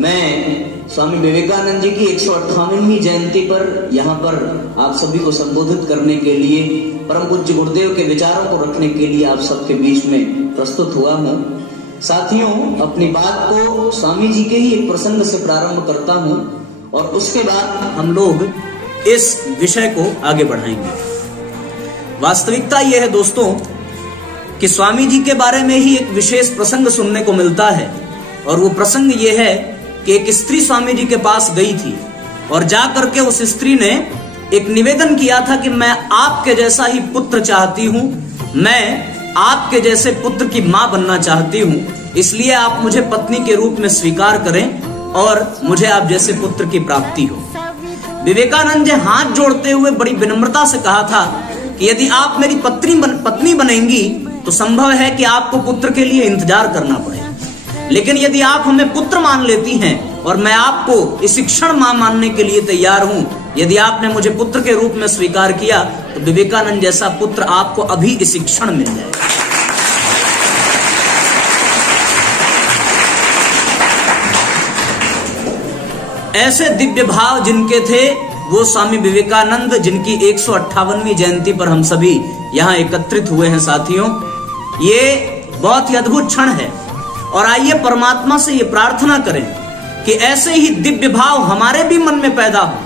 मैं स्वामी विवेकानंद जी की 158वीं जयंती पर यहाँ पर आप सभी को संबोधित करने के लिए, परम पूज्य गुरुदेव के विचारों को रखने के लिए आप सबके बीच में प्रस्तुत हुआ हूँ। साथियों, अपनी बात को स्वामी जी के ही एक प्रसंग से प्रारंभ करता हूँ और उसके बाद हम लोग इस विषय को आगे बढ़ाएंगे। वास्तविकता यह है दोस्तों कि स्वामी जी के बारे में ही एक विशेष प्रसंग सुनने को मिलता है, और वो प्रसंग ये है कि एक स्त्री स्वामी जी के पास गई थी और जाकर के उस स्त्री ने एक निवेदन किया था कि मैं आपके जैसा ही पुत्र चाहती हूँ, मैं आपके जैसे पुत्र की माँ बनना चाहती हूँ, इसलिए आप मुझे पत्नी के रूप में स्वीकार करें और मुझे आप जैसे पुत्र की प्राप्ति हो। विवेकानंद जी हाथ जोड़ते हुए बड़ी विनम्रता से कहा था कि यदि आप मेरी पत्नी बनेंगी तो संभव है कि आपको पुत्र के लिए इंतजार करना पड़े, लेकिन यदि आप हमें पुत्र मान लेती हैं और मैं आपको इस क्षण मां मानने के लिए तैयार हूं, यदि आपने मुझे पुत्र के रूप में स्वीकार किया तो विवेकानंद जैसा पुत्र आपको अभी इस क्षण मिल जाएगा। ऐसे दिव्य भाव जिनके थे वो स्वामी विवेकानंद, जिनकी 158वीं जयंती पर हम सभी यहाँ एकत्रित हुए हैं। साथियों, ये बहुत ही अद्भुत क्षण है और आइए परमात्मा से ये प्रार्थना करें कि ऐसे ही दिव्य भाव हमारे भी मन में पैदा हो,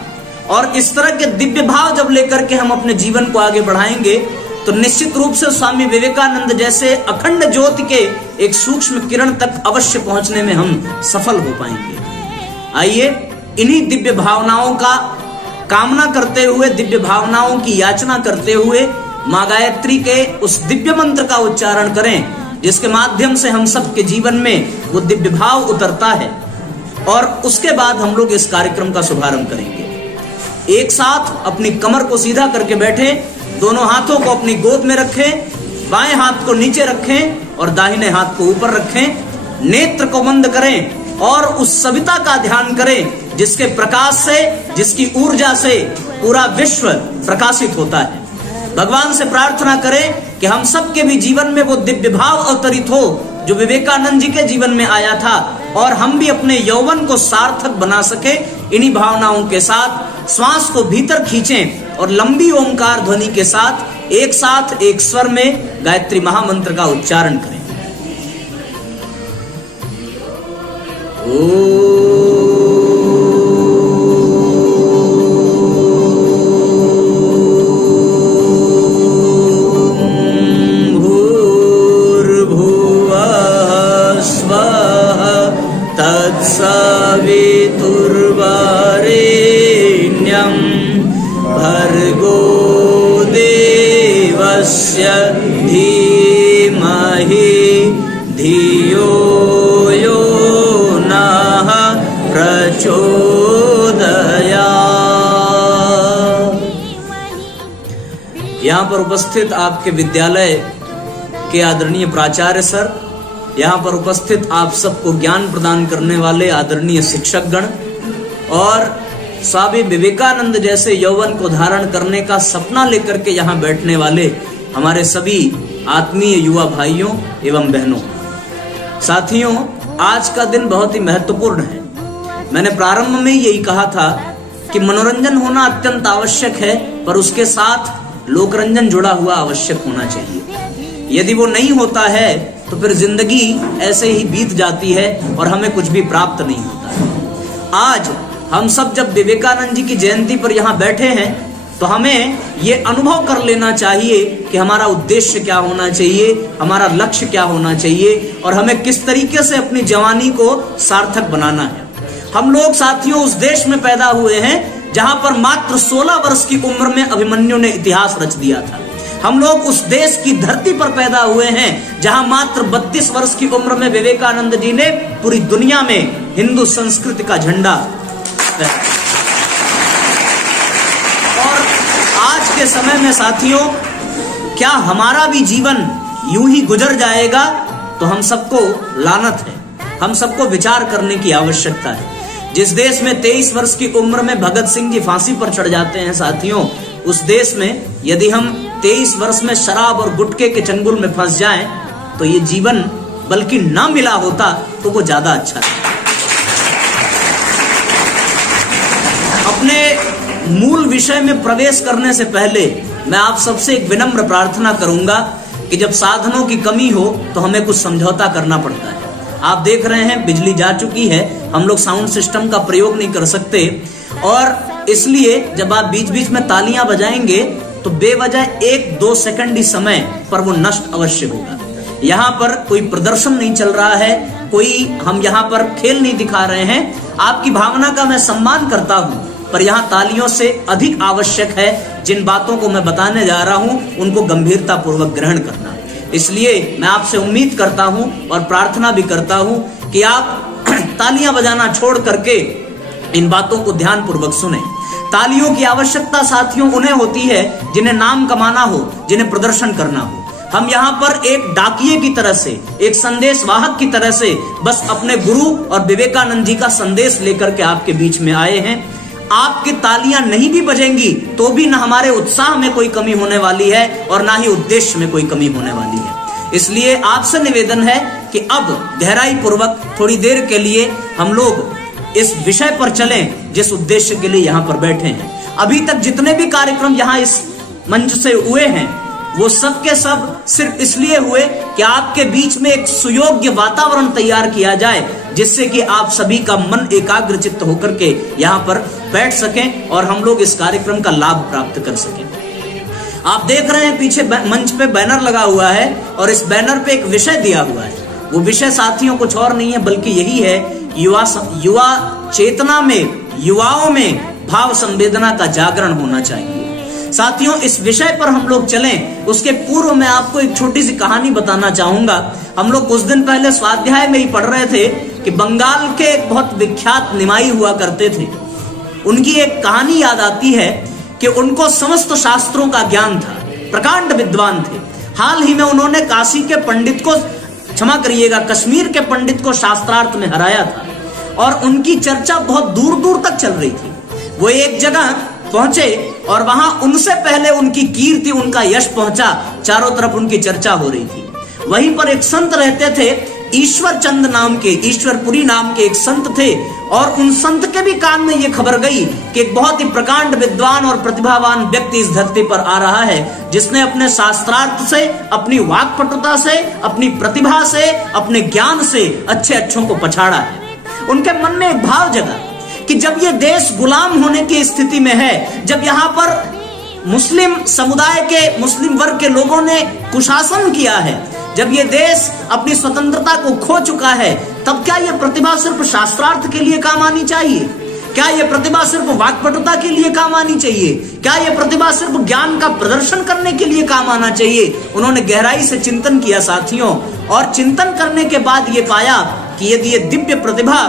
और इस तरह के दिव्य भाव जब लेकर के हम अपने जीवन को आगे बढ़ाएंगे तो निश्चित रूप से स्वामी विवेकानंद जैसे अखंड ज्योति के एक सूक्ष्म किरण तक अवश्य पहुंचने में हम सफल हो पाएंगे। आइए इन्हीं दिव्य भावनाओं का कामना करते हुए, दिव्य भावनाओं की याचना करते हुए माँ गायत्री के उस दिव्य मंत्र का उच्चारण करें जिसके माध्यम से हम सबके जीवन में वो दिव्य भाव उतरता है, और उसके बाद हम लोग इस कार्यक्रम का शुभारंभ करेंगे। एक साथ अपनी कमर को सीधा करके बैठे, दोनों हाथों को अपनी गोद में रखें, बाएं हाथ को नीचे रखें और दाहिने हाथ को ऊपर रखें, नेत्र को बंद करें और उस सविता का ध्यान करें जिसके प्रकाश से, जिसकी ऊर्जा से पूरा विश्व प्रकाशित होता है। भगवान से प्रार्थना करें कि हम सबके भी जीवन में वो दिव्य भाव अवतरित हो जो विवेकानंद जी के जीवन में आया था, और हम भी अपने यौवन को सार्थक बना सके। इन्हीं भावनाओं के साथ श्वास को भीतर खींचें और लंबी ओंकार ध्वनि के साथ एक स्वर में गायत्री महामंत्र का उच्चारण करें। तत्सवितुर्वरेण्यं भर्गो देवस्य धीमहि धियो यो नः प्रचोदयात्। यहाँ पर उपस्थित आपके विद्यालय के आदरणीय प्राचार्य सर, यहाँ पर उपस्थित आप सबको ज्ञान प्रदान करने वाले आदरणीय शिक्षकगण, और स्वामी विवेकानंद जैसे यौवन को धारण करने का सपना लेकर के यहाँ बैठने वाले हमारे सभी आत्मीय युवा भाइयों एवं बहनों। साथियों, आज का दिन बहुत ही महत्वपूर्ण है। मैंने प्रारंभ में यही कहा था कि मनोरंजन होना अत्यंत आवश्यक है, पर उसके साथ लोकरंजन जुड़ा हुआ आवश्यक होना चाहिए। यदि वो नहीं होता है तो फिर जिंदगी ऐसे ही बीत जाती है और हमें कुछ भी प्राप्त नहीं होता। आज हम सब जब विवेकानंद जी की जयंती पर यहाँ बैठे हैं तो हमें ये अनुभव कर लेना चाहिए कि हमारा उद्देश्य क्या होना चाहिए, हमारा लक्ष्य क्या होना चाहिए, और हमें किस तरीके से अपनी जवानी को सार्थक बनाना है। हम लोग साथियों उस देश में पैदा हुए हैं जहां पर मात्र 16 वर्ष की उम्र में अभिमन्यु ने इतिहास रच दिया था। हम लोग उस देश की धरती पर पैदा हुए हैं जहां मात्र 32 वर्ष की उम्र में विवेकानंद जी ने पूरी दुनिया में हिंदू संस्कृति का झंडा। और आज के समय में साथियों, क्या हमारा भी जीवन यूं ही गुजर जाएगा? तो हम सबको लानत है, हम सबको विचार करने की आवश्यकता है। जिस देश में 23 वर्ष की उम्र में भगत सिंह जी फांसी पर चढ़ जाते हैं साथियों, उस देश में यदि हम 23 वर्ष में शराब और गुटखे के चंगुल में फंस जाएं तो ये जीवन बल्कि ना मिला होता तो वो ज्यादा अच्छा है। मूल विषय में प्रवेश करने से पहले मैं आप सबसे एक विनम्र प्रार्थना करूंगा कि जब साधनों की कमी हो तो हमें कुछ समझौता करना पड़ता है। आप देख रहे हैं बिजली जा चुकी है, हम लोग साउंड सिस्टम का प्रयोग नहीं कर सकते, और इसलिए जब आप बीच बीच में तालियां बजाएंगे तो बेवजह 1-2 सेकंड ही समय पर वो नष्ट अवश्य होगा। यहाँ पर कोई प्रदर्शन नहीं चल रहा है, कोई हम यहाँ पर खेल नहीं दिखा रहे हैं। आपकी भावना का मैं सम्मान करता हूँ, पर यहाँ तालियों से अधिक आवश्यक है जिन बातों को मैं बताने जा रहा हूँ उनको गंभीरता पूर्वक ग्रहण करना। इसलिए मैं आपसे उम्मीद करता हूँ और प्रार्थना भी करता हूँ कि आप तालियां बजाना छोड़ करके इन बातों को ध्यान पूर्वक सुने। तालियों की आवश्यकता साथियों उन्हें होती है जिन्हें नाम कमाना हो, जिन्हें प्रदर्शन करना हो। हम यहाँ पर एक डाकिये की तरह से, एक संदेश वाहक की तरह से बस अपने गुरु और विवेकानंद जी का संदेश लेकर के आपके बीच में आए हैं। आपकी तालियां नहीं भी बजेंगी तो भी न हमारे उत्साह में कोई कमी होने वाली है और ना ही उद्देश्य में कोई कमी होने वाली है। इसलिए आपसे निवेदन है कि अब गहराई पूर्वक थोड़ी देर के लिए हम लोग इस विषय पर चलें जिस उद्देश्य के लिए यहाँ पर बैठे हैं। अभी तक जितने भी कार्यक्रम यहाँ इस मंच से हुए हैं वो सब के सब सिर्फ इसलिए हुए कि आपके बीच में एक सुयोग्य वातावरण तैयार किया जाए जिससे कि आप सभी का मन एकाग्रचित्त होकर के यहाँ पर बैठ सकें और हम लोग इस कार्यक्रम का लाभ प्राप्त कर सकें। आप देख रहे हैं पीछे मंच पे बैनर लगा हुआ है और इस बैनर पे एक विषय दिया हुआ है। वो विषय साथियों कुछ और नहीं है बल्कि यही है, युवा चेतना में, युवाओं में भाव संवेदना का जागरण होना चाहिए। साथियों इस विषय पर हम लोग चलें उसके पूर्व मैं आपको एक छोटी सी कहानी बताना चाहूंगा। हम लोग कुछ दिन पहले स्वाध्याय में ही पढ़ रहे थे कि बंगाल के एक बहुत विख्यात निमाई हुआ करते थे। उनकी एक कहानी याद आती है कि उनको समस्त शास्त्रों का ज्ञान था, प्रकांड विद्वान थे। हाल ही में उन्होंने काशी के पंडित को, क्षमा करिएगा, कश्मीर के पंडित को शास्त्रार्थ में हराया था और उनकी चर्चा बहुत दूर दूर तक चल रही थी। वो एक जगह पहुंचे और वहां उनसे पहले उनकी कीर्ति, उनका यश पहुंचा, चारों तरफ उनकी चर्चा हो रही थी। वहीं पर एक संत रहते थे, ईश्वर चंद नाम के, ईश्वरपुरी नाम के एक संत थे और उन संत के भी कान में ये खबर गई कि एक बहुत ही प्रकांड विद्वान और प्रतिभावान व्यक्ति इस धरती पर आ रहा है जिसने अपने शास्त्रार्थ से, अपनी वाक्पटुता से, अपनी प्रतिभा से, अपने ज्ञान से अच्छे अच्छों को पछाड़ा है। उनके मन में एक भाव जगा कि जब ये देश गुलाम होने की स्थिति में है, जब यहाँ पर मुस्लिम समुदाय के, मुस्लिम वर्ग के लोगों ने कुशासन किया है, जब ये देश अपनी स्वतंत्रता को खो चुका है, तब क्या ये प्रतिभा सिर्फ शास्त्रार्थ के लिए काम आनी चाहिए? क्या ये प्रतिभा सिर्फ वाक्पटुता के लिए काम आनी चाहिए? क्या ये प्रतिभा सिर्फ ज्ञान का प्रदर्शन करने के लिए काम आना चाहिए? उन्होंने गहराई से चिंतन किया साथियों, और चिंतन करने के बाद ये पाया कि यदि ये दिव्य प्रतिभा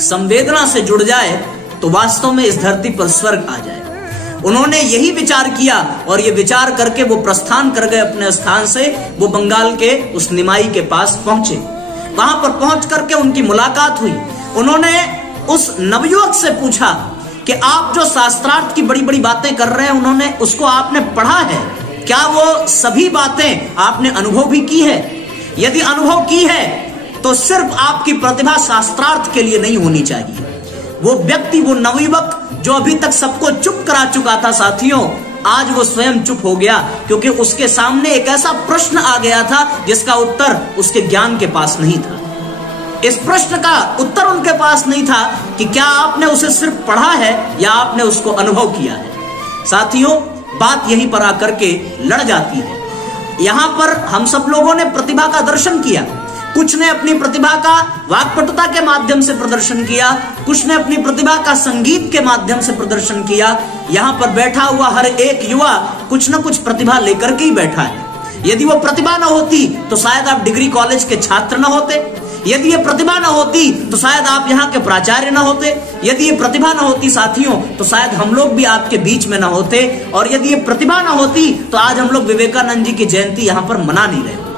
संवेदना से जुड़ जाए तो वास्तव में इस धरती पर स्वर्ग आ जाए। उन्होंने यही विचार किया और ये विचार करके वो प्रस्थान कर गए अपने स्थान से। वो बंगाल के उस निमाई के पास पहुंचे। वहां पर पहुंच करके उनकी मुलाकात हुई। उन्होंने उस नवयुवक से पूछा कि आप जो शास्त्रार्थ की बड़ी बड़ी बातें कर रहे हैं, उन्होंने उसको आपने पढ़ा है? क्या वो सभी बातें आपने अनुभव भी की है? यदि अनुभव की है तो सिर्फ आपकी प्रतिभा शास्त्रार्थ के लिए नहीं होनी चाहिए। वो व्यक्ति, वो नवयुवक जो अभी तक सबको चुप करा चुका था साथियों, आज वो स्वयं चुप हो गया क्योंकि उसके सामने एक ऐसा प्रश्न आ गया था जिसका उत्तर उसके ज्ञान के पास नहीं था। इस प्रश्न का उत्तर उनके पास नहीं था कि क्या आपने उसे सिर्फ पढ़ा है या आपने उसको अनुभव किया है। साथियों बात यहीं पर आकर के लड़ जाती है। यहां पर हम सब लोगों ने प्रतिभा का दर्शन किया। कुछ ने अपनी प्रतिभा का वाक्पटुता के माध्यम से प्रदर्शन किया, कुछ ने अपनी प्रतिभा का संगीत के माध्यम से प्रदर्शन किया। यहाँ पर बैठा हुआ हर एक युवा कुछ न कुछ प्रतिभा लेकर के ही बैठा है। यदि वो प्रतिभा न होती तो शायद आप डिग्री कॉलेज के छात्र न होते। यदि ये प्रतिभा न होती तो शायद आप यहाँ के प्राचार्य न होते। यदि ये प्रतिभा न होती साथियों तो शायद हम लोग भी आपके बीच में न होते। और यदि ये प्रतिभा न होती तो आज हम लोग विवेकानंद जी की जयंती यहाँ पर मना नहीं रहे होते।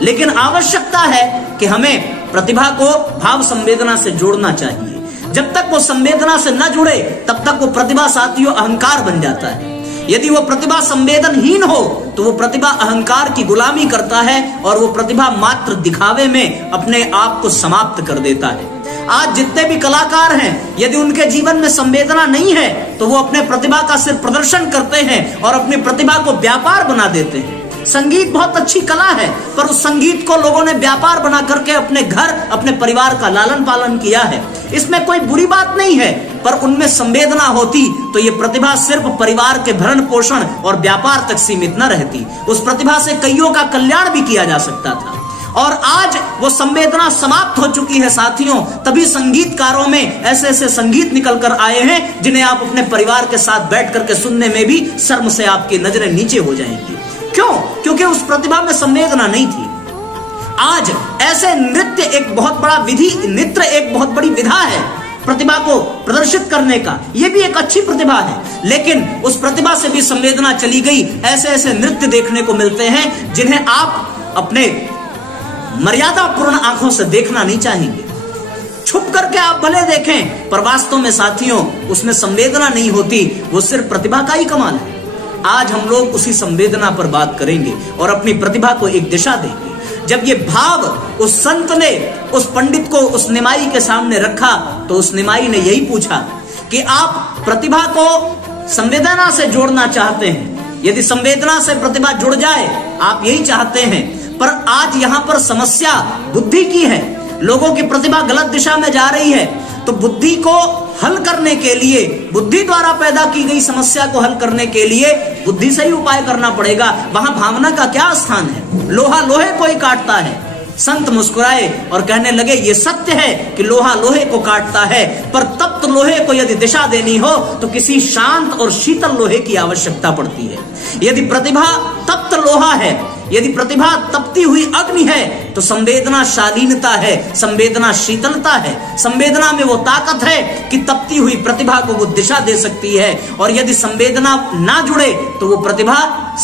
लेकिन आवश्यकता है कि हमें प्रतिभा को भाव संवेदना से जोड़ना चाहिए। जब तक वो संवेदना से न जुड़े तब तक वो प्रतिभा साथियों अहंकार बन जाता है। यदि वो प्रतिभा संवेदनहीन हो तो वो प्रतिभा अहंकार की गुलामी करता है और वो प्रतिभा मात्र दिखावे में अपने आप को समाप्त कर देता है। आज जितने भी कलाकार हैं, यदि उनके जीवन में संवेदना नहीं है तो वो अपने प्रतिभा का सिर्फ प्रदर्शन करते हैं और अपनी प्रतिभा को व्यापार बना देते हैं। संगीत बहुत अच्छी कला है, पर उस संगीत को लोगों ने व्यापार बना करके अपने घर, अपने परिवार का लालन पालन किया है। इसमें कोई बुरी बात नहीं है, पर उनमें संवेदना होती तो ये प्रतिभा सिर्फ परिवार के भरण पोषण और व्यापार तक सीमित न रहती। उस प्रतिभा से कईयों का कल्याण भी किया जा सकता था। और आज वो संवेदना समाप्त हो चुकी है साथियों। तभी संगीतकारों में ऐसे ऐसे संगीत निकल कर आए हैं जिन्हें आप अपने परिवार के साथ बैठ करके सुनने में भी शर्म से आपकी नजरें नीचे हो जाएंगी। क्यों? क्योंकि उस प्रतिभा में संवेदना नहीं थी। आज ऐसे नृत्य एक बहुत बड़ा नृत्य एक बहुत बड़ी विधा है प्रतिभा को प्रदर्शित करने का। यह भी एक अच्छी प्रतिभा है, लेकिन उस प्रतिभा से भी संवेदना चली गई। ऐसे ऐसे नृत्य देखने को मिलते हैं जिन्हें आप अपने मर्यादापूर्ण आंखों से देखना नहीं चाहेंगे। छुप करके आप भले देखें, पर वास्तव में साथियों उसमें संवेदना नहीं होती, वो सिर्फ प्रतिभा का ही कमाल है। आज हम लोग उसी संवेदना पर बात करेंगे और अपनी प्रतिभा को एक दिशा देंगे। जब ये भाव उस संत ने उस पंडित को उस निमाई के सामने रखा तो उस निमाई ने यही पूछा कि आप प्रतिभा को संवेदना से जोड़ना चाहते हैं। यदि संवेदना से प्रतिभा जुड़ जाए, आप यही चाहते हैं, पर आज यहाँ पर समस्या बुद्धि की है। लोगों की प्रतिभा गलत दिशा में जा रही है, तो बुद्धि को हल करने के लिए, बुद्धि द्वारा पैदा की गई समस्या को हल करने के लिए बुद्धि से ही उपाय करना पड़ेगा। वहां भावना का क्या स्थान है? लोहा लोहे को ही काटता है। संत मुस्कुराए और कहने लगे, ये सत्य है कि लोहा लोहे को काटता है, पर तप्त लोहे को यदि दिशा देनी हो तो किसी शांत और शीतल लोहे की आवश्यकता पड़ती है। यदि प्रतिभा तप्त लोहा है, यदि प्रतिभा तपती हुई अग्नि है, तो संवेदना शालीनता है, संवेदना शीतलता है। संवेदना में वो ताकत है कि तपती हुई प्रतिभा को वो दिशा दे सकती है। और यदि संवेदना ना जुड़े तो वो प्रतिभा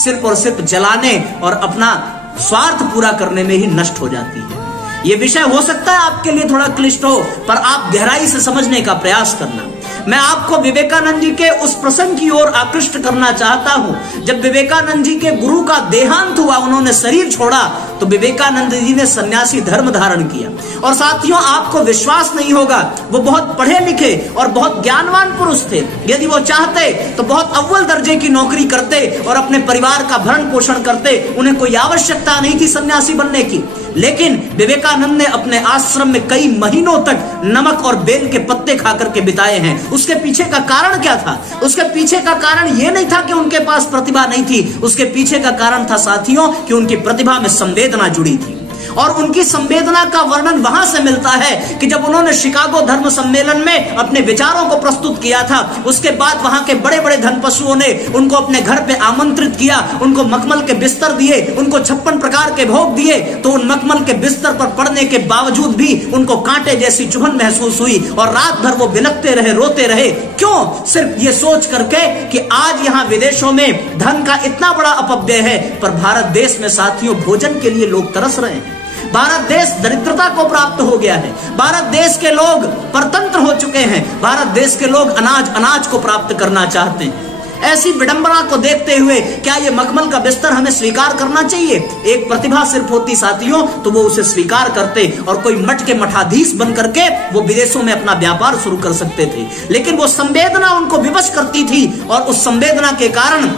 सिर्फ और सिर्फ जलाने और अपना स्वार्थ पूरा करने में ही नष्ट हो जाती है। ये विषय हो सकता है आपके लिए थोड़ा क्लिष्ट हो, पर आप गहराई से समझने का प्रयास करना। मैं आपको विवेकानंद जी के उस प्रसंग की ओर आकृष्ट करना चाहता हूं। जब विवेकानंद जी के गुरु का देहांत हुआ, उन्होंने शरीर छोड़ा, तो विवेकानंद जी ने सन्यासी धर्म धारण किया। और साथियों, आपको विश्वास नहीं होगा, वो बहुत पढ़े लिखे और बहुत ज्ञानवान पुरुष थे। यदि वो चाहते तो बहुत अव्वल दर्जे की नौकरी करते और अपने परिवार का भरण पोषण करते। उन्हें कोई आवश्यकता नहीं थी सन्यासी बनने की। लेकिन विवेकानंद ने अपने आश्रम में कई महीनों तक नमक और बेल के पत्ते खाकर के बिताए हैं। उसके पीछे का कारण क्या था? उसके पीछे का कारण यह नहीं था कि उनके पास प्रतिभा नहीं थी। उसके पीछे का कारण था साथियों कि उनकी प्रतिभा में संवेदना जुड़ी थी। और उनकी संवेदना का वर्णन वहां से मिलता है कि जब उन्होंने शिकागो धर्म सम्मेलन में अपने विचारों को प्रस्तुत किया था, उसके बाद वहां के बड़े बड़े धनपशुओं ने उनको अपने घर पे आमंत्रित किया, उनको मखमल के बिस्तर दिए, उनको 56 प्रकार के भोग दिए। तो उन मखमल के बिस्तर पर पड़ने के बावजूद भी उनको कांटे जैसी चुभन महसूस हुई और रात भर वो बिलखते रहे, रोते रहे। क्यों? सिर्फ ये सोच करके कि आज यहाँ विदेशों में धन का इतना बड़ा अपव्यय है, पर भारत देश में साथियों भोजन के लिए लोग तरस रहे हैं। भारत देश दरिद्रता को प्राप्त हो गया है। भारत देश के लोग परतंत्र हो चुके हैं। भारत देश के लोग अनाज को प्राप्त करना चाहते हैं। ऐसी विडंबना को देखते हुए क्या ये मखमल का बिस्तर हमें स्वीकार करना चाहिए? एक प्रतिभा सिर्फ होती साथियों तो वो उसे स्वीकार करते और कोई मठ के मठाधीश बन करके वो विदेशों में अपना व्यापार शुरू कर सकते थे। लेकिन वो संवेदना उनको विवश करती थी और उस संवेदना के कारण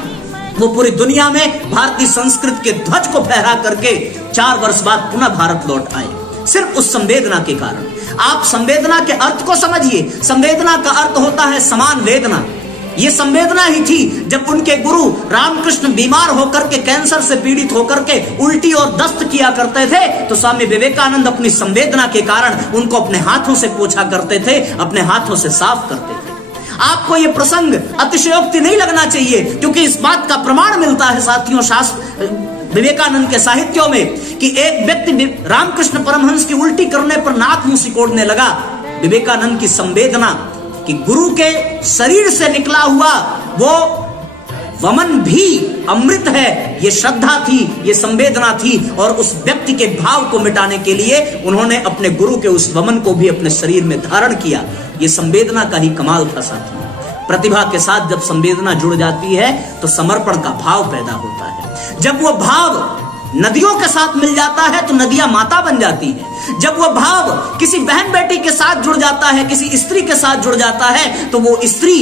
वो पूरी दुनिया में भारतीय संस्कृति के ध्वज को फहरा करके 4 वर्ष बाद पुनः भारत लौट आए, सिर्फ उस संवेदना के कारण। आप संवेदना के अर्थ को समझिए। संवेदना का अर्थ होता है समान वेदना। ये संवेदना ही थी जब उनके गुरु रामकृष्ण बीमार होकर के, कैंसर से पीड़ित होकर के उल्टी और दस्त किया करते थे, तो स्वामी विवेकानंद अपनी संवेदना के कारण उनको अपने हाथों से पोंछा करते थे, अपने हाथों से साफ करते थे। आपको यह प्रसंग अतिशयोक्ति नहीं लगना चाहिए, क्योंकि इस बात का प्रमाण मिलता है साथियों शास्त्र विवेकानंद के साहित्यों में कि एक व्यक्ति रामकृष्ण परमहंस की उल्टी करने पर नाक मुंह सिकोड़ने लगा। विवेकानंद की संवेदना कि गुरु के शरीर से निकला हुआ वो वमन भी अमृत है, ये श्रद्धा थी, ये संवेदना थी। और उस व्यक्ति के भाव को मिटाने के लिए उन्होंने अपने गुरु के उस वमन को भी अपने शरीर में धारण किया। ये संवेदना का ही कमाल था साथियों। प्रतिभा के साथ जब संवेदना जुड़ जाती है तो समर्पण का भाव पैदा होता है। जब वो भाव नदियों के साथ मिल जाता है तो नदियां माता बन जाती है। जब वो भाव किसी बहन बेटी के साथ जुड़ जाता है, किसी स्त्री के साथ जुड़ जाता है, तो वो स्त्री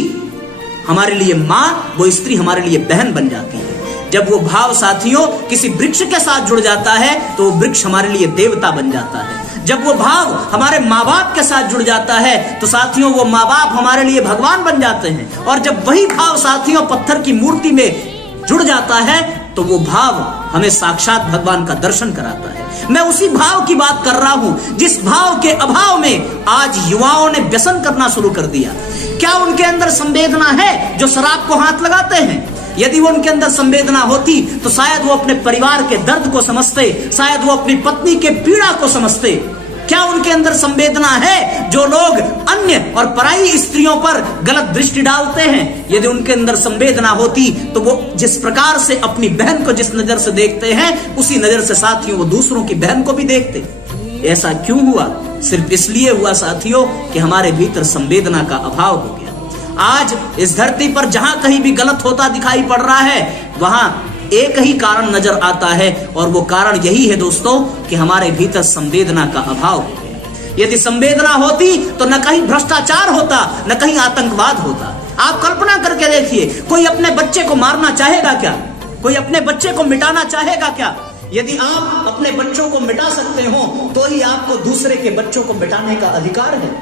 हमारे लिए मां, वो स्त्री हमारे लिए बहन बन जाती है। जब वो भाव साथियों किसी वृक्ष के साथ जुड़ जाता है तो वो वृक्ष हमारे लिए देवता बन जाता है। जब वो भाव हमारे माँ बाप के साथ जुड़ जाता है तो साथियों वो माँ बाप हमारे लिए भगवान बन जाते हैं। और जब वही भाव साथियों पत्थर की मूर्ति में जुड़ जाता है तो वो भाव हमें साक्षात भगवान का दर्शन कराता है। मैं उसी भाव की बात कर रहा हूं जिस भाव के अभाव में आज युवाओं ने व्यसन करना शुरू कर दिया। क्या उनके अंदर संवेदना है जो शराब को हाथ लगाते हैं? यदि वो उनके अंदर संवेदना होती तो शायद वो अपने परिवार के दर्द को समझते, शायद वो अपनी पत्नी के पीड़ा को समझते। क्या उनके अंदर संवेदना है जो लोग अन्य और पराई स्त्रियों पर गलत दृष्टि डालते हैं? यदि उनके अंदर संवेदना होती तो वो जिस प्रकार से अपनी बहन को जिस नजर से देखते हैं उसी नजर से साथियों वो दूसरों की बहन को भी देखते। ऐसा क्यों हुआ? सिर्फ इसलिए हुआ साथियों कि हमारे भीतर संवेदना का अभाव हो गया। आज इस धरती पर जहां कहीं भी गलत होता दिखाई पड़ रहा है वहां एक ही कारण नजर आता है और वो कारण यही है दोस्तों कि हमारे भीतर संवेदना का अभाव हो गया। यदि संवेदना होती तो न कहीं भ्रष्टाचार होता, न कहीं आतंकवाद होता। आप कल्पना करके देखिए, कोई अपने बच्चे को मारना चाहेगा क्या? कोई अपने बच्चे को मिटाना चाहेगा क्या? यदि आप अपने बच्चों को मिटा सकते हो तो ही आपको दूसरे के बच्चों को मिटाने का अधिकार है।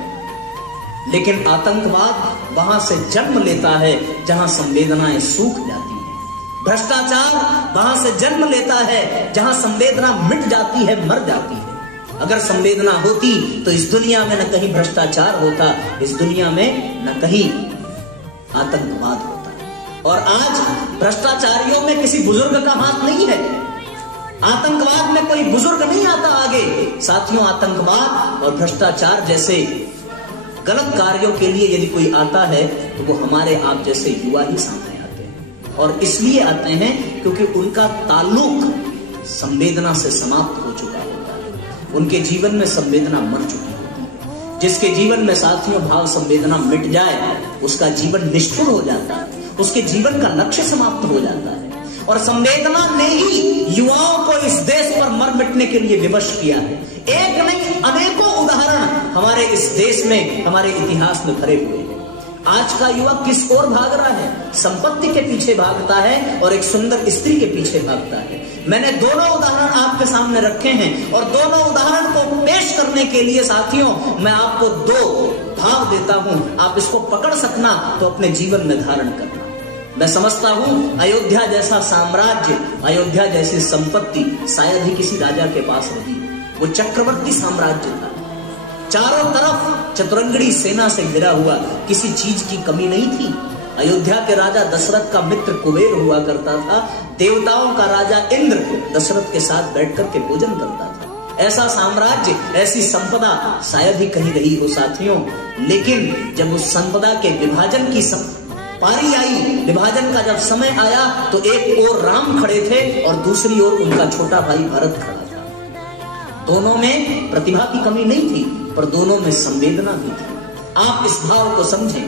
लेकिन आतंकवाद वहां से जन्म लेता है जहां संवेदनाएं सूख जाती हैं। भ्रष्टाचार वहां से जन्म लेता है जहां संवेदना मिट जाती है, मर जाती है। अगर संवेदना होती तो इस दुनिया में न कहीं भ्रष्टाचार होता, इस दुनिया में न कहीं आतंकवाद होता। और आज भ्रष्टाचारियों में किसी बुजुर्ग का हाथ नहीं है, आतंकवाद में कोई बुजुर्ग नहीं आता आगे। साथियों आतंकवाद और भ्रष्टाचार जैसे गलत कार्यों के लिए यदि कोई आता है तो वो हमारे आप जैसे युवा ही सामने आते हैं। और इसलिए आते हैं क्योंकि उनका ताल्लुक संवेदना से समाप्त हो चुका होता है, उनके जीवन में संवेदना मर चुकी होती है। जिसके जीवन में साथियों भाव संवेदना मिट जाए उसका जीवन निष्ठुर हो जाता है, उसके जीवन का लक्ष्य समाप्त हो जाता है। और संवेदना ने ही युवाओं को इस देश पर मर मिटने के लिए विवश किया है। एक नहीं अनेकों उदाहरण हमारे इस देश में, हमारे इतिहास में भरे हुए हैं। आज का युवक किस ओर भाग रहा है? संपत्ति के पीछे भागता है और एक सुंदर स्त्री के पीछे भागता है। मैंने दोनों उदाहरण आपके सामने रखे हैं और दोनों उदाहरण को पेश करने के लिए साथियों मैं आपको दो भाव देता हूं। आप इसको पकड़ सकना तो अपने जीवन में धारण करना। मैं समझता हूं अयोध्या जैसा साम्राज्य, अयोध्या जैसी संपत्ति शायद ही किसी राजा के पास रही। वो चक्रवर्ती साम्राज्य था, चारों तरफ चतुरंगड़ी सेना से घिरा हुआ, किसी चीज की कमी नहीं थी। अयोध्या के राजा दशरथ का मित्र कुबेर हुआ करता था, देवताओं का राजा इंद्र दशरथ के साथ बैठ कर के भोजन करता था। ऐसा साम्राज्य, ऐसी संपदा शायद ही कहीं रही हो साथियों। लेकिन जब उस संपदा के विभाजन की पारी आई, विभाजन का जब समय आया तो एक ओर राम खड़े थे और दूसरी ओर उनका छोटा भाई भरत खड़ा था। दोनों में प्रतिभा की कमी नहीं थी पर दोनों में संवेदना भी थी। आप इस भाव को समझें।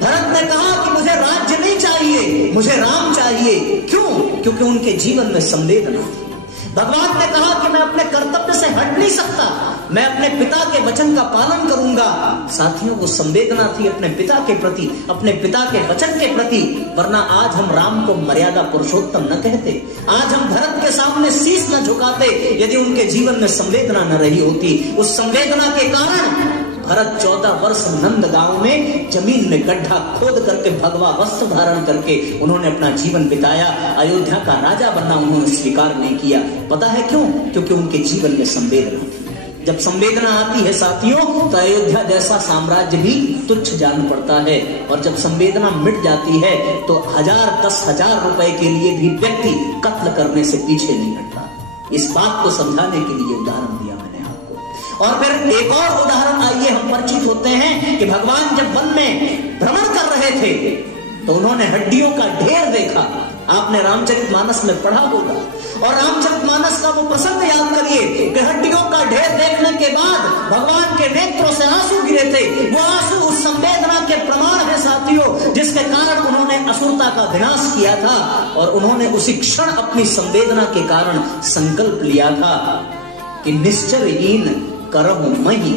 भरत ने कहा कि मुझे राज्य नहीं चाहिए, मुझे राम चाहिए। क्यों? क्योंकि उनके जीवन में संवेदना थी। भगवान ने कहा कि मैं अपने कर्तव्य से हट नहीं सकता, मैं अपने पिता के वचन का पालन करूंगा। साथियों वो संवेदना थी अपने पिता के प्रति, अपने पिता के वचन के प्रति। वरना आज हम राम को मर्यादा पुरुषोत्तम न कहते, आज हम भरत के सामने शीश न झुकाते यदि उनके जीवन में संवेदना न रही होती। उस संवेदना के कारण भरत 14 वर्ष नंद गांव में जमीन में गड्ढा खोद करके भगवा वस्त्र धारण करके उन्होंने अपना जीवन बिताया। अयोध्या का राजा बनना उन्होंने स्वीकार नहीं किया। पता है क्यों? क्योंकि उनके जीवन में संवेदना थी। जब संवेदना आती है साथियों तो अयोध्या जैसा साम्राज्य भी तुच्छ जान पड़ता है। और जब संवेदना मिट जाती है तो 1000-10,000 रुपए के लिए भी व्यक्ति कत्ल करने से पीछे नहीं हटता। इस बात को समझाने के लिए उदाहरण दिया मैंने आपको। और फिर एक और उदाहरण आइए हम परिचित होते हैं कि भगवान जब वन में भ्रमण कर रहे थे तो उन्होंने हड्डियों का ढेर देखा। आपने रामचरितमानस में पढ़ा होगा और रामचरितमानस का वो प्रसंग याद करिए कि हड्डियों का ढेर देखने के बाद भगवान के नेत्रों से आंसू गिरे थे। वो आंसू उस संवेदना के प्रमाण है साथियों, जिसके कारण उन्होंने असुरता का विनाश किया था और उन्होंने उसी क्षण अपनी संवेदना के कारण संकल्प लिया था कि निश्चरहीन करहु मही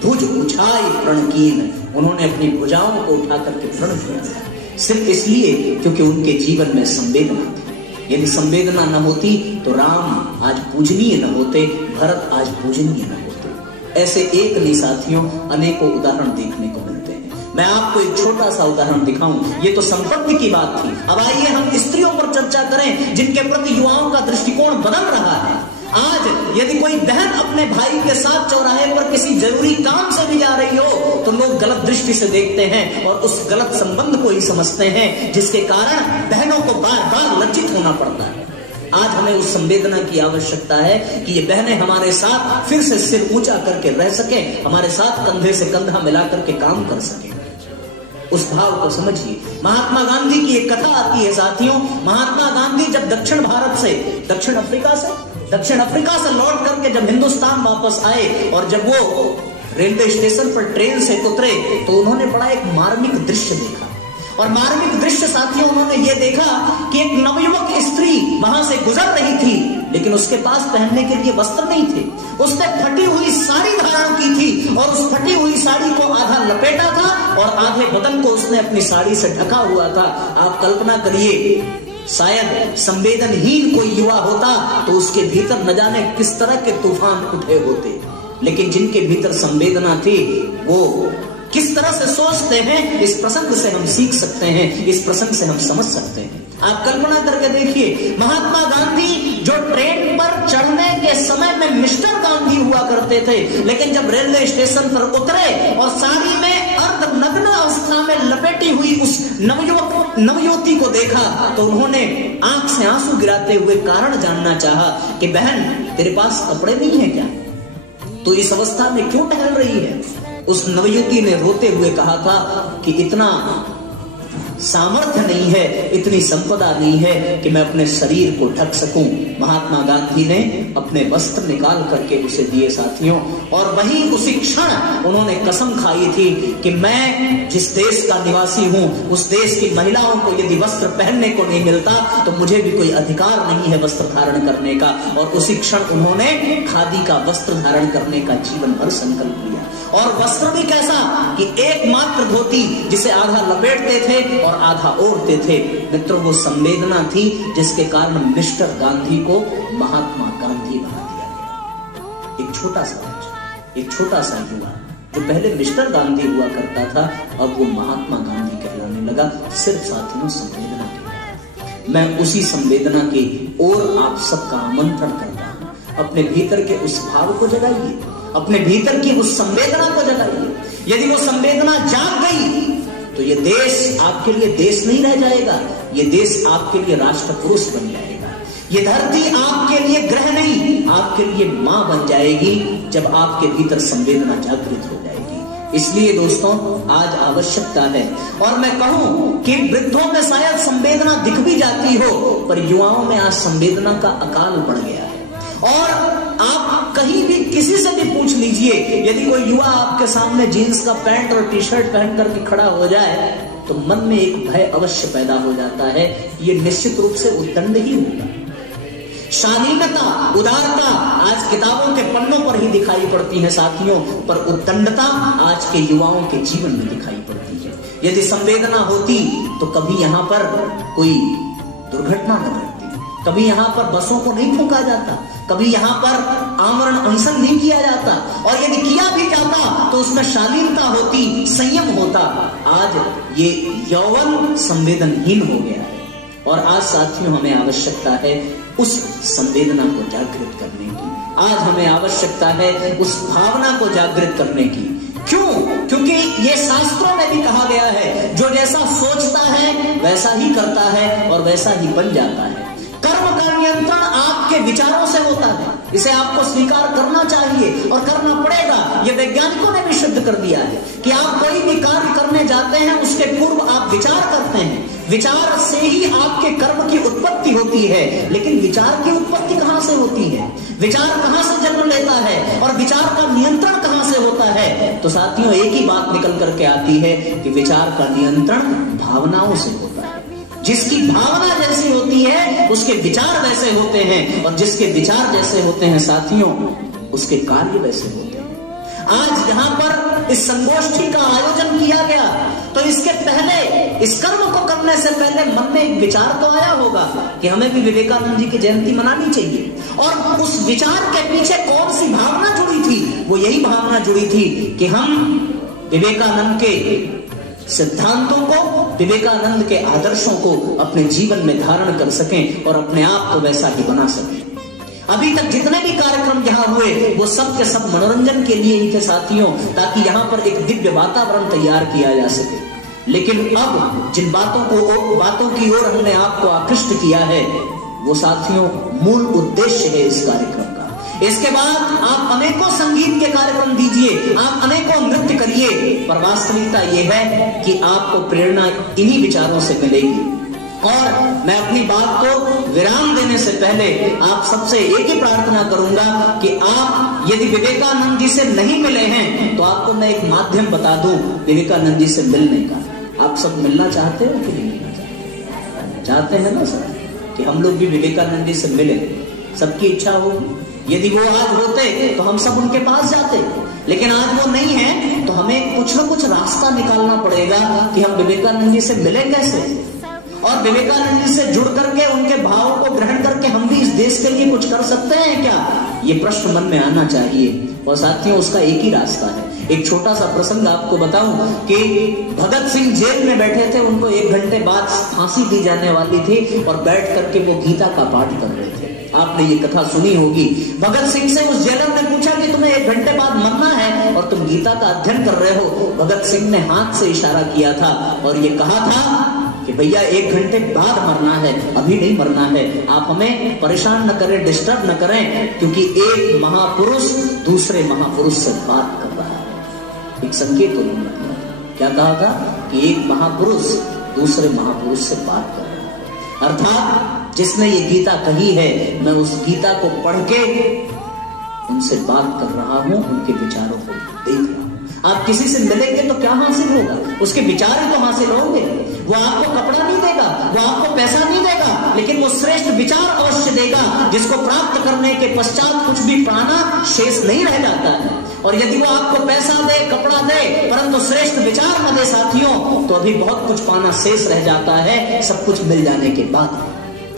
भुज उछाई प्रणकीन। उन्होंने अपनी भुजाओं को उठा करके प्रण किया था, सिर्फ इसलिए क्योंकि उनके जीवन में संवेदना थी। यदि संवेदना न होती तो राम आज पूजनीय न होते, भरत आज पूजनीय न होते। ऐसे एक नहीं साथियों, अनेकों उदाहरण देखने को मिलते हैं। मैं आपको एक छोटा सा उदाहरण दिखाऊं, ये तो संपत्ति की बात थी। अब आइए हम स्त्रियों पर चर्चा करें जिनके प्रति युवाओं का दृष्टिकोण बदल रहा है। आज यदि कोई बहन अपने भाई के साथ चौराहे पर किसी जरूरी काम से भी जा रही हो तो लोग गलत दृष्टि से देखते हैं और उस गलत संबंध को ही समझते हैं, जिसके कारण बहनों को बार बार लज्जित होना पड़ता है। आज हमें उस संवेदना की आवश्यकता है कि ये बहनें हमारे साथ फिर से सिर ऊंचा करके रह सके, हमारे साथ कंधे से कंधा मिला करके काम कर सके। उस भाव को समझिए। महात्मा गांधी की एक कथा आती है साथियों। महात्मा गांधी जब दक्षिण अफ्रीका से लौट करके जब हिंदुस्तान वापस आए और जब वो रेलवे स्टेशन पर ट्रेन से उतरे तो उन्होंने बड़ा एक मार्मिक दृश्य देखा। और मार्मिक दृश्य साथियों, उन्होंने ये देखा कि एक नवयुवक स्त्री वहां से गुजर रही थी, लेकिन उसके पास पहनने के लिए वस्त्र नहीं थे। उसने फटी हुई साड़ी धारण की थी और उस फटी हुई साड़ी को आधा लपेटा था और आधे बदन को उसने अपनी साड़ी से ढका हुआ था। आप कल्पना करिए, शायद संवेदनहीन कोई युवा होता तो उसके भीतर न जाने किस तरह के तूफान उठे होते, लेकिन जिनके भीतर संवेदना थी वो किस तरह से सोचते हैं, इस प्रसंग से हम सीख सकते हैं, इस प्रसंग से हम समझ सकते हैं। आप कल्पना करके देखिए, महात्मा गांधी जो ट्रेन पर चढ़ने के समय में मिस्टर गांधी हुआ करते थे, लेकिन जब रेलवे स्टेशन पर उतरे और साड़ी में अर्धनग्न अवस्था में लपेटी हुई उस नवयुवती को देखा तो उन्होंने आंख से आंसू गिराते हुए कारण जानना चाहा कि बहन, तेरे पास कपड़े नहीं है क्या? तो इस अवस्था में क्यों टहल रही है? उस नवयुवती ने रोते हुए कहा था कि इतना सामर्थ्य नहीं है, इतनी संपदा नहीं है कि मैं अपने शरीर को ढक सकूं। महात्मा गांधी ने अपने वस्त्र निकाल करके उसे दिए साथियों, और वहीं उसी क्षण उन्होंने कसम खाई थी कि मैं जिस देश का निवासी हूं उस देश की महिलाओं को यदि वस्त्र पहनने को नहीं मिलता तो मुझे भी कोई अधिकार नहीं है वस्त्र धारण करने का। और उसी क्षण उन्होंने खादी का वस्त्र धारण करने का जीवन भर संकल्प लिया। और वस्त्र भी कैसा कि एकमात्र धोती जिसे आधा लपेटते थे और आधा ओढ़ते थे। मित्रों, वो संवेदना थी जिसके कारण मिस्टर गांधी को महात्मा गांधी बना दिया गया। एक छोटा सा बच्चा, एक छोटा सा युवा जो पहले मिस्टर गांधी हुआ करता था, अब वो महात्मा गांधी कहलाने लगा, सिर्फ साथियों संवेदना के। मैं उसी संवेदना की ओर आप सबका आमंत्रण करता हूं। अपने भीतर के उस भाव को जगाइए, अपने भीतर की उस संवेदना को जगाइए। यदि वो संवेदना जाग गई तो ये देश आपके लिए देश नहीं रह जाएगा, ये देश आपके लिए राष्ट्र पुरुष बन जाएगा। ये धरती आपके लिए ग्रह नहीं, आपके लिए मां बन जाएगी जब आपके भीतर संवेदना जागृत हो जाएगी। इसलिए दोस्तों, आज आवश्यकता है, और मैं कहूं कि वृद्धों में शायद संवेदना दिख भी जाती हो, पर युवाओं में आज संवेदना का अकाल बढ़ गया है। और आप कहीं भी किसी से भी पूछ लीजिए, यदि कोई युवा आपके सामने जीन्स का पैंट और टी शर्ट पहन करके खड़ा हो जाए तो मन में एक भय अवश्य पैदा हो जाता है। ये निश्चित रूप से उद्दंड ही होगा। शालीनता, उदारता आज किताबों के पन्नों पर ही दिखाई पड़ती है साथियों, पर उद्दंडता आज के युवाओं के जीवन में दिखाई पड़ती है। यदि संवेदना होती तो कभी यहाँ पर कोई दुर्घटना न घटती, कभी यहाँ पर बसों को नहीं ठोका जाता, कभी यहाँ पर आमरण अनशन नहीं किया जाता, और यदि किया भी जाता तो उसमें शालीनता होती, संयम होता। आज ये यौवन संवेदनहीन हो गया है, और आज साथियों हमें आवश्यकता है उस संवेदना को जागृत करने की। आज हमें आवश्यकता है उस भावना को जागृत करने की। क्यों? क्योंकि ये शास्त्रों में भी कहा गया है, जो जैसा सोचता है वैसा ही करता है और वैसा ही बन जाता है। कर्म का नियंत्रण आपके विचारों से होता है, इसे आपको स्वीकार करना चाहिए और करना पड़ेगा। ये वैज्ञानिकों ने भी सिद्ध कर दिया है कि आप कोई भी कार्य करने जाते हैं उसके पूर्व आप विचार करते हैं, विचार से ही आपके कर्म की उत्पत्ति होती है। लेकिन विचार की उत्पत्ति कहां से होती है, विचार कहां से जन्म लेता है, और विचार का नियंत्रण कहां से होता है? तो साथियों एक ही बात निकल करके आती है कि विचार का नियंत्रण भावनाओं से होता है। जिसकी भावना जैसी होती है उसके विचार वैसे होते हैं, और जिसके विचार जैसे होते हैं साथियों उसके कार्य वैसे होते हैं। आज यहाँ पर इस संगोष्ठी का आयोजन किया गया तो इसके पहले, इस कर्म को करने से पहले मन में एक विचार तो आया होगा कि हमें भी विवेकानंद जी की जयंती मनानी चाहिए, और उस विचार के पीछे कौन सी भावना जुड़ी थी? वो यही भावना जुड़ी थी कि हम विवेकानंद के सिद्धांतों को, विवेकानंद के आदर्शों को अपने जीवन में धारण कर सकें और अपने आप को वैसा ही बना सकें। अभी तक जितने भी कार्यक्रम यहाँ हुए वो सब के सब मनोरंजन के लिए ही थे साथियों, ताकि यहाँ पर एक दिव्य वातावरण तैयार किया जा सके। लेकिन अब जिन बातों की ओर हमने आपको आकृष्ट किया है वो साथियों मूल उद्देश्य है इस कार्यक्रम का। इसके बाद आप अनेकों संगीत के कार्यक्रम दीजिए, आप अनेकों नृत्य करिए, पर वास्तविकता यह है कि आपको प्रेरणा इन्हीं विचारों से मिलेगी। और मैं अपनी बात को विराम देने से पहले आप सबसे एक ही प्रार्थना करूंगा कि आप यदि विवेकानंद जी से नहीं मिले हैं तो आपको मैं एक माध्यम बता दूं विवेकानंद जी से मिलने का। आप सब मिलना चाहते हो कि नहीं मिलना चाहते हैं ना सर, कि हम लोग भी विवेकानंद जी से मिले? सबकी इच्छा होगी। यदि वो आज होते तो हम सब उनके पास जाते, लेकिन आज वो नहीं है तो हमें कुछ न कुछ रास्ता निकालना पड़ेगा कि हम विवेकानंद जी से मिले कैसे, और विवेकानंद जी से जुड़ करके उनके भावों को ग्रहण करके हम भी इस देश के लिए कुछ कर सकते हैं क्या? ये प्रश्न मन में आना चाहिए। और साथियों उसका एक ही रास्ता है। एक छोटा सा प्रसंग आपको बताऊं कि भगत सिंह जेल में बैठे थे, उनको 1 घंटे बाद फांसी दी जाने वाली थी और बैठ करके वो गीता का पाठ कर रहे थे। आपने ये कथा सुनी होगी। भगत सिंह से उस जेलर ने पूछा कि तुम्हें 1 घंटे बाद मरना है और तुम गीता का अध्ययन कर रहे हो। भगत सिंह ने हाथ से इशारा किया था और ये कहा था कि भैया 1 घंटे बाद मरना है, अभी नहीं मरना है। आप हमें परेशान न करें, डिस्टर्ब न करें, क्योंकि एक महापुरुष दूसरे महापुरुष से बात कर रहा है। एक संकेत उन्होंने दिया। क्या कहा था? कि एक महापुरुष दूसरे महापुरुष से बात कर रहा है। अर्थात जिसने ये गीता कही है, मैं उस गीता को पढ़ के उनसे बात कर रहा हूं, उनके विचारों को देख रहा हूं। आप किसी से मिलेंगे तो क्या हासिल होगा? उसके विचार ही तो हासिल होंगे। वो आपको कपड़ा नहीं देगा, वो आपको पैसा नहीं देगा, लेकिन वो श्रेष्ठ विचार अवश्य देगा, जिसको प्राप्त करने के पश्चात कुछ भी पाना शेष नहीं रह जाता है। और यदि वो आपको पैसा दे, कपड़ा दे, परंतु श्रेष्ठ विचार न दे साथियों, तो अभी बहुत कुछ पाना शेष रह जाता है, सब कुछ मिल जाने के बाद।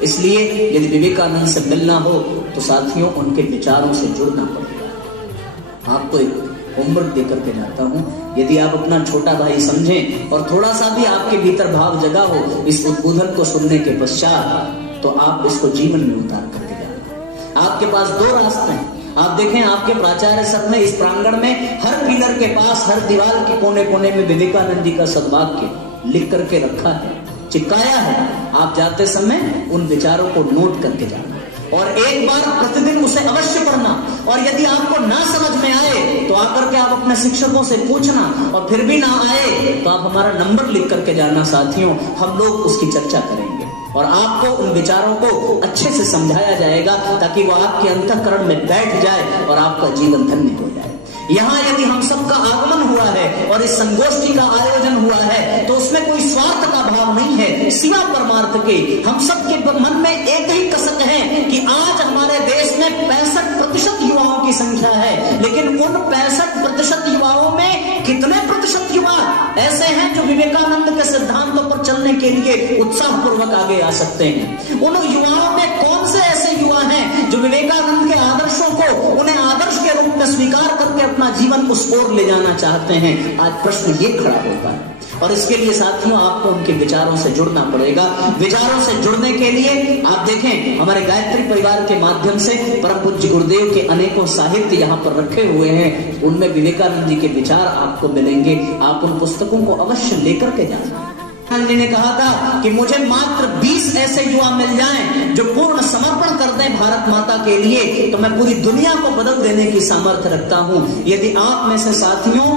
इसलिए यदि विवेकानंद से मिलना हो तो साथियों उनके विचारों से जुड़ना पड़ेगा। आपको एक होमवर्क देकर के जाता हूं, यदि आप अपना छोटा भाई समझें और थोड़ा सा भी आपके भीतर भाव जगा हो इस उद्बोधन को सुनने के पश्चात, तो आप इसको जीवन में उतार करके जाना। आपके पास 2 रास्ते हैं। आप देखें, आपके प्राचार्य सर ने इस प्रांगण में हर पिलर के पास, हर दीवार के कोने कोने में विवेकानंद जी का सद्वाक्य लिख करके रखा है, चिपकाया है। आप जाते समय उन विचारों को नोट करके जाना और एक बार प्रतिदिन उसे अवश्य पढ़ना। और यदि आपको ना समझ में आए तो आकर के आप अपने शिक्षकों से पूछना, और फिर भी ना आए तो आप हमारा नंबर लिख करके जाना साथियों, हम लोग उसकी चर्चा करेंगे और आपको उन विचारों को अच्छे से समझाया जाएगा, ताकि वो आपके अंतःकरण में बैठ जाए और आपका जीवन धन्य हो जाए। यहाँ यदि हम सबका आगमन हुआ है और इस संगोष्ठी का आयोजन हुआ है तो उसमें कोई स्वार्थ का भाव नहीं है, सिवा परमार्थ के। हम सबके मन में एक ही कसक है कि आज हमारे देश में 65% युवाओं की संख्या है, लेकिन उन 65% युवाओं में कितने प्रतिशत युवा ऐसे हैं जो विवेकानंद के सिद्धांतों पर चलने के लिए उत्साह पूर्वक आगे आ सकते हैं? उन युवाओं में कौन से ऐसे युवा हैं जो विवेकानंद के आदर्शों को उन्हें आदर्श के रूप में स्वीकार करके अपना जीवन उस ओर ले जाना चाहते हैं? आज प्रश्न ये खड़ा होता है और इसके लिए साथियों आपको उनके विचारों से जुड़ना पड़ेगा। विचारों से जुड़ने के लिए आप देखें, हमारे गायत्री परिवार के माध्यम से परम पूज्य गुरुदेव के अनेकों साहित्य यहाँ पर रखे हुए हैं, उनमें विवेकानंद जी के विचार आपको मिलेंगे। आप उन पुस्तकों को अवश्य लेकर के जाना। गांधी ने कहा था कि मुझे मात्र 20 ऐसे युवा मिल जाएं जो पूर्ण समर्पण कर दें भारत माता के लिए, तो मैं पूरी दुनिया को बदल देने की सामर्थ्य रखता हूं। यदि आप में से साथियों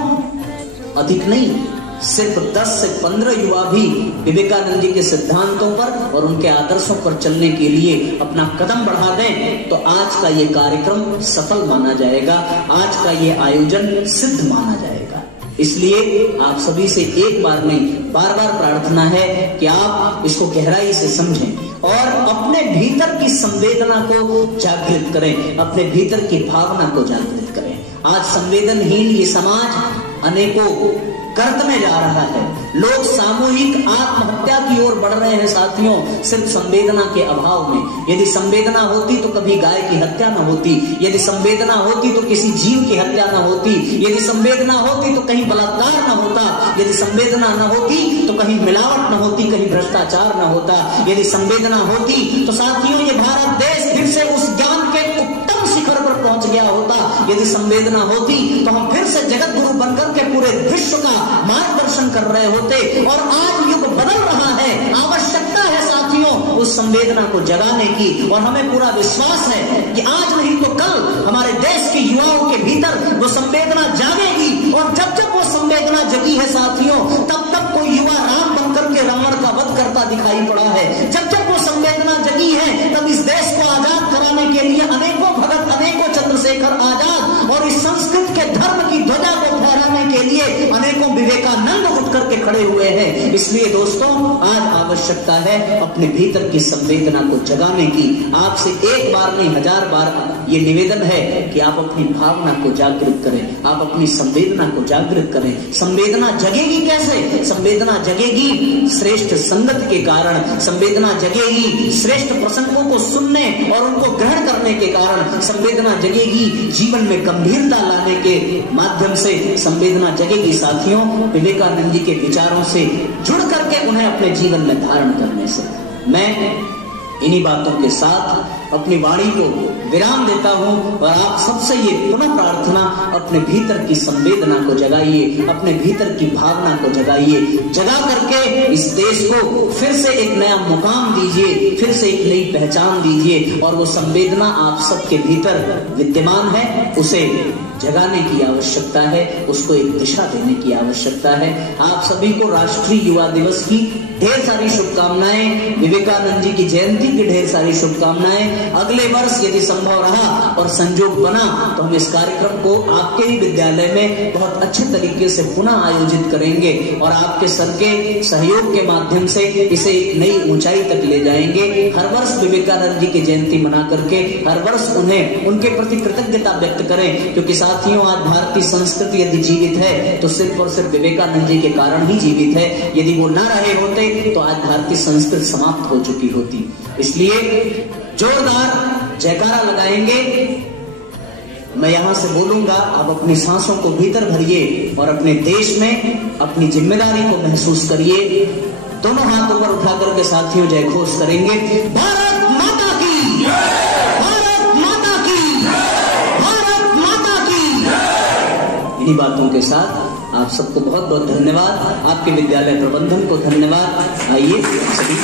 अधिक नहीं, सिर्फ 10 से 15 युवा भी विवेकानंद जी के सिद्धांतों पर और उनके आदर्शों पर चलने के लिए अपना कदम बढ़ा दें, तो आज का ये कार्यक्रम सफल माना जाएगा, आज का ये आयोजन सिद्ध माना जाएगा। इसलिए आप सभी से एक बार नहीं बार बार प्रार्थना है कि आप इसको गहराई से समझें और अपने भीतर की संवेदना को जागृत करें, अपने भीतर की भावना को जागृत करें। आज संवेदनहीन ये समाज अनेकों कर्त में जा रहा है। लोग सामूहिक आत्महत्या की ओर बढ़ रहे हैं साथियों, सिर्फ संवेदना के अभाव में। यदि संवेदना होती तो कभी गाय की हत्या न होती, यदि संवेदना होती तो किसी जीव की हत्या न होती, यदि संवेदना होती तो कहीं बलात्कार न होता, यदि संवेदना न होती तो कहीं मिलावट न होती, कहीं भ्रष्टाचार न होता, यदि संवेदना होती तो साथियों ये भारत देश फिर से उस ज्ञान के उत्तम शिखर पर पहुंच गया होता। यदि संवेदना होती तो हम फिर से जगत गुरु बनकर के पूरे विश्व का मार्गदर्शन कर रहे होते। और आज युग बदल रहा है, आवश्यकता है साथियों उस संवेदना को जगाने की। और हमें पूरा विश्वास है कि आज नहीं तो कल हमारे देश के युवाओं के भीतर वो संवेदना जागेगी। और जब जब वो संवेदना जगी है साथियों, तब तब कोई युवा राम बनकर के रावण का वध करता दिखाई पड़ा है। जब जब वो संवेदना जगी है, तब इस देश को आजाद कराने के लिए अनेकों भगत, अनेकों चंद्रशेखर आजाद और इस संस्कृत के धर्म की ध्वजा को फहराने के लिए अनेकों विवेकानंद उठ करके खड़े हुए हैं। इसलिए दोस्तों आज आवश्यकता है अपने भीतर की संवेदना को जगाने की। आपसे एक बार नहीं 1000 बार ये निवेदन है कि आप अपनी भावना को जागृत करें, आप अपनी संवेदना को जागृत करें। संवेदना जगेगी कैसे? संवेदना जगेगी श्रेष्ठ संगत के कारण, संवेदना जगेगी श्रेष्ठ प्रसंगों को सुनने और उनको ग्रहण करने के कारण, संवेदना जगेगी जीवन में गंभीरता लाने के माध्यम से, संवेदना जगेगी साथियों विवेकानंद जी के विचारों से जुड़ करके उन्हें अपने जीवन में धारण करने से। मैं इन्हीं बातों के साथ अपनी वाणी को विराम देता हूं और आप सबसे ये पुनः प्रार्थना, अपने भीतर की संवेदना को जगाइए, अपने भीतर की भावना को जगाइए, जगा करके इस देश को फिर से एक नया मुकाम दीजिए, फिर से एक नई पहचान दीजिए। और वो संवेदना आप सबके भीतर विद्यमान है, उसे जगाने की आवश्यकता है, उसको एक दिशा देने की आवश्यकता है। आप सभी को राष्ट्रीय युवा दिवस की ढेर सारी शुभकामनाएं, विवेकानंद जी की जयंती की ढेर सारी शुभकामनाएं। अगले वर्ष यदि संभव रहा और संजोग बना तो हम इस कार्यक्रम को आपके ही विद्यालय में बहुत अच्छे तरीके से पुनः आयोजित करेंगे और आपके सबके सहयोग के माध्यम से इसे एक नई ऊंचाई तक ले जाएंगे। हर वर्ष विवेकानंद जी की जयंती मना करके हर वर्ष उन्हें उनके प्रति कृतज्ञता व्यक्त करें, क्योंकि साथियों आज भारतीय संस्कृति यदि जीवित है तो सिर्फ और सिर्फ विवेकानंद जी के कारण ही जीवित है। यदि वो न रहे होते तो आज भारतीय संस्कृति समाप्त हो चुकी होती। इसलिए जोरदार जयकारा लगाएंगे। मैं यहां से बोलूंगा, आप अपनी सांसों को भीतर भरिए और अपने देश में अपनी जिम्मेदारी को महसूस करिए। दोनों हाथ ऊपर उठा करके साथियों जय घोष करेंगे, भारत माता की, भारत माता की, भारत माता की। इन्हीं बातों के साथ आप सबको बहुत बहुत धन्यवाद, आपके विद्यालय प्रबंधन को धन्यवाद। आइए सभी